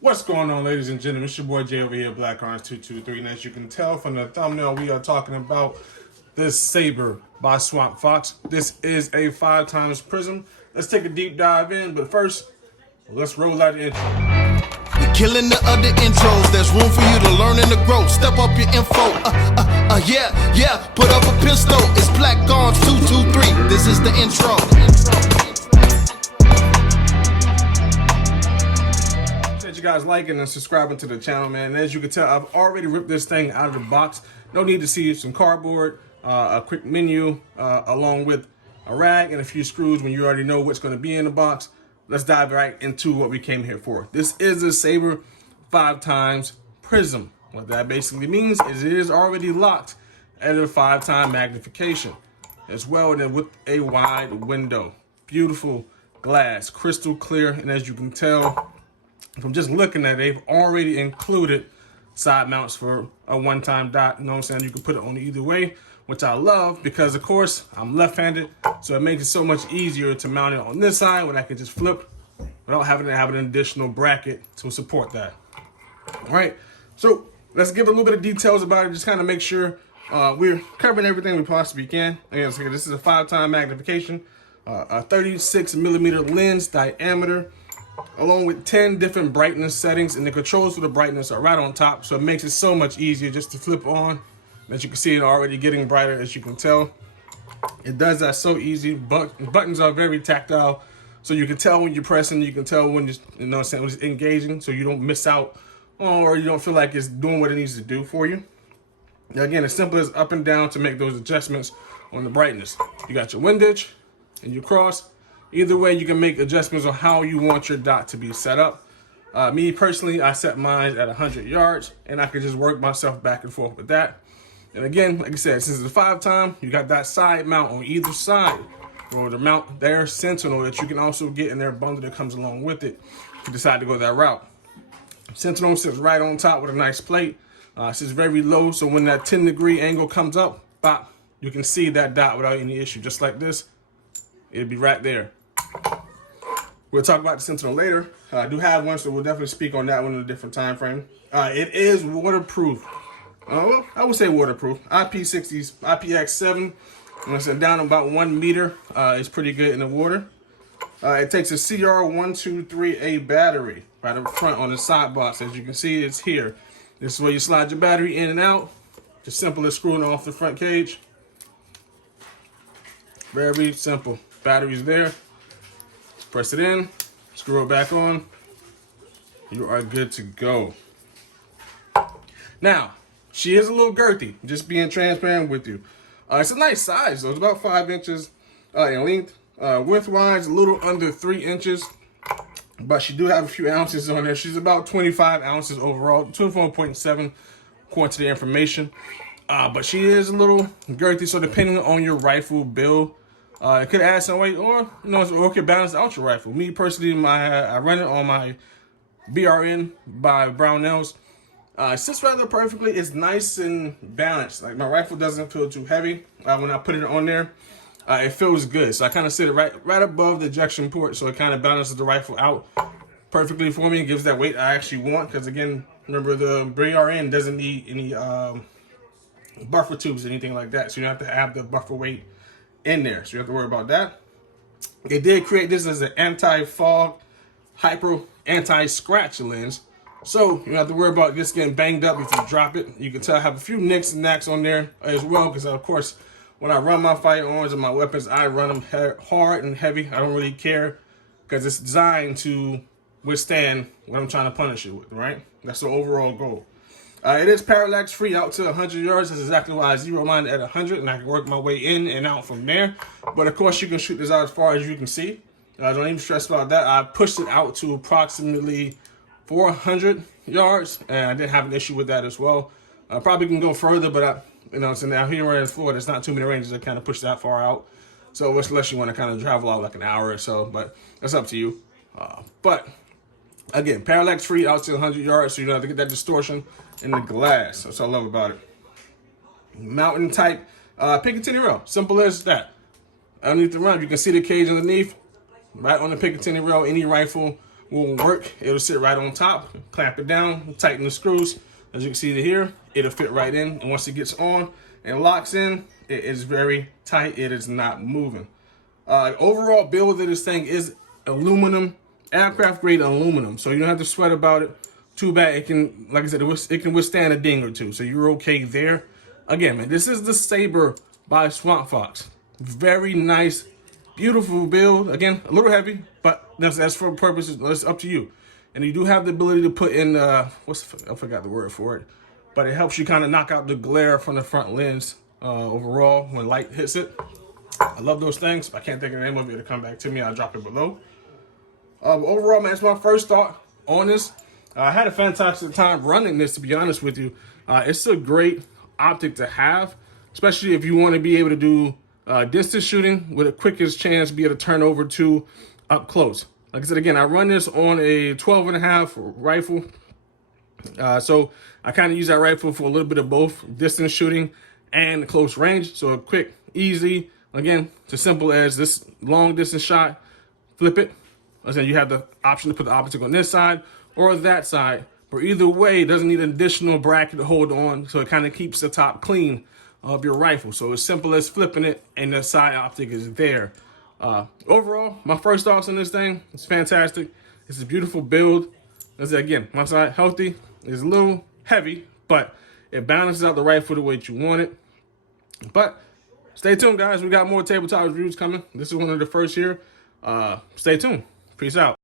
What's going on, ladies and gentlemen? It's your boy Jay over here, Black Arms 223, and as you can tell from the thumbnail, we are talking about this Saber by Swampfox. This is a 5x prism. Let's take a deep dive in, but first, let's roll out the intro. We're killing the other intros. There's room for you to learn and to grow. Step up your info. Yeah. Put up a pistol. It's Black Arms 223. This is the intro. You guys liking and subscribing to the channel, man. And as you can tell, I've already ripped this thing out of the box. No need to see some cardboard, a quick menu, along with a rag and a few screws when you already know what's going to be in the box. Let's dive right into what we came here for. This is a Saber 5x prism. What that basically means is it is already locked at a 5x magnification, as well as with a wide window. Beautiful glass, crystal clear, and as you can tell from just looking at it, they've already included side mounts for a one-time dot. You know what I'm saying? You can put it on either way, which I love because, of course, I'm left-handed, so it makes it so much easier to mount it on this side when I can just flip without having to have an additional bracket to support that. All right, so let's give a little bit of details about it, just kind of make sure we're covering everything we possibly can. Again, so this is a 5x magnification, a 36mm lens diameter, along with 10 different brightness settings, and the controls for the brightness are right on top, so it makes it so much easier just to flip on. As you can see, it already getting brighter, as you can tell. It does that so easy. Buttons are very tactile, so you can tell when you're pressing, you can tell when when it's engaging, so you don't miss out or you don't feel like it's doing what it needs to do for you. Now, again, as simple as up and down to make those adjustments on the brightness. You got your windage and your cross. Either way, you can make adjustments on how you want your dot to be set up. Me personally, I set mine at 100 yards, and I can just work myself back and forth with that. And again, like I said, since it's a 5x, you got that side mount on either side, or the mount there, Sentinel, that you can also get in their bundle that comes along with it if you decide to go that route. Sentinel sits right on top with a nice plate. It sits very low, so when that 10-degree angle comes up, pop, you can see that dot without any issue, just like this. It'll be right there. We'll talk about the Sentinel later. I do have one, so we'll definitely speak on that one in a different time frame. It is waterproof. Well, I would say waterproof. IP60s, IPX7. When it's down about 1 meter, it's pretty good in the water. It takes a CR123A battery right up front on the side box. As you can see, it's here. This is where you slide your battery in and out. Just simple as screwing off the front cage. Very simple. Battery's there. Press it in, screw it back on. You are good to go. Now, she is a little girthy, just being transparent with you. It's a nice size, though. It's about 5 inches in length. Width-wise, a little under 3 inches. But she do have a few ounces on there. She's about 25 ounces overall, 24.7 according to the information. But she is a little girthy, so depending on your rifle build, it could add some weight, or it could balance out your rifle. Me personally, I run it on my BRN by Brownells. It sits rather perfectly. It's nice and balanced. Like, my rifle doesn't feel too heavy when I put it on there. It feels good. So I kind of sit it right above the ejection port, so it kind of balances the rifle out perfectly for me. It gives that weight I actually want, because again, remember, the BRN doesn't need any buffer tubes or anything like that, so you don't have to have the buffer weight in there, so you have to worry about that. They did create this as an anti-fog, hyper anti-scratch lens, so you don't have to worry about this getting banged up if you drop it. You can tell I have a few nicks and knacks on there as well, because of course, when I run my firearms and my weapons, I run them hard and heavy. I don't really care, because it's designed to withstand what I'm trying to punish you with, right? That's the overall goal. It is parallax free out to 100 yards. That's exactly why I zero mine at 100, and I can work my way in and out from there. But of course, you can shoot this out as far as you can see. Don't even stress about that. I pushed it out to approximately 400 yards, and I didn't have an issue with that as well. I probably can go further, but so now here in Florida, there's not too many ranges that kind of push that far out. So unless you want to kind of travel out like an hour or so, but that's up to you. But again, parallax free out to 100 yards, so you don't have to get that distortion in the glass. That's what I love about it. Mountain type Picatinny rail, simple as that. Underneath the run, you can see the cage underneath, right on the Picatinny rail. Any rifle won't work. It'll sit right on top. Clamp it down, tighten the screws. As you can see here, it'll fit right in. And once it gets on and locks in, it is very tight. It is not moving. Overall build of this thing is aluminum, aircraft grade aluminum. So you don't have to sweat about it. Too bad it can, like I said, it can withstand a ding or two. So you're okay there. Again, man, this is the Saber by Swamp Fox. Very nice, beautiful build. Again, a little heavy, but that's for purposes. It's up to you. And you do have the ability to put in, I forgot the word for it, but it helps you kind of knock out the glare from the front lens overall when light hits it. I love those things. If I can't think of the name of it, it'll come back to me. I'll drop it below. Overall, man, it's my first thought on this. I had a fantastic time running this, to be honest with you. It's a great optic to have, especially if you want to be able to do distance shooting with the quickest chance to be able to turn over to up close. Like I said, again, I run this on a 12.5 rifle. So I kind of use that rifle for a little bit of both distance shooting and close range. So a quick, easy, again, it's as simple as this long distance shot, flip it. Like I said, you have the option to put the optic on this side or that side. But either way, it doesn't need an additional bracket to hold on. So it kind of keeps the top clean of your rifle. So as simple as flipping it and the side optic is there. Overall, my first thoughts on this thing, it's fantastic. It's a beautiful build. As again, my side healthy. It's a little heavy, but it balances out the rifle the way that you want it. But stay tuned, guys. We got more tabletop reviews coming. This is one of the first here. Stay tuned. Peace out.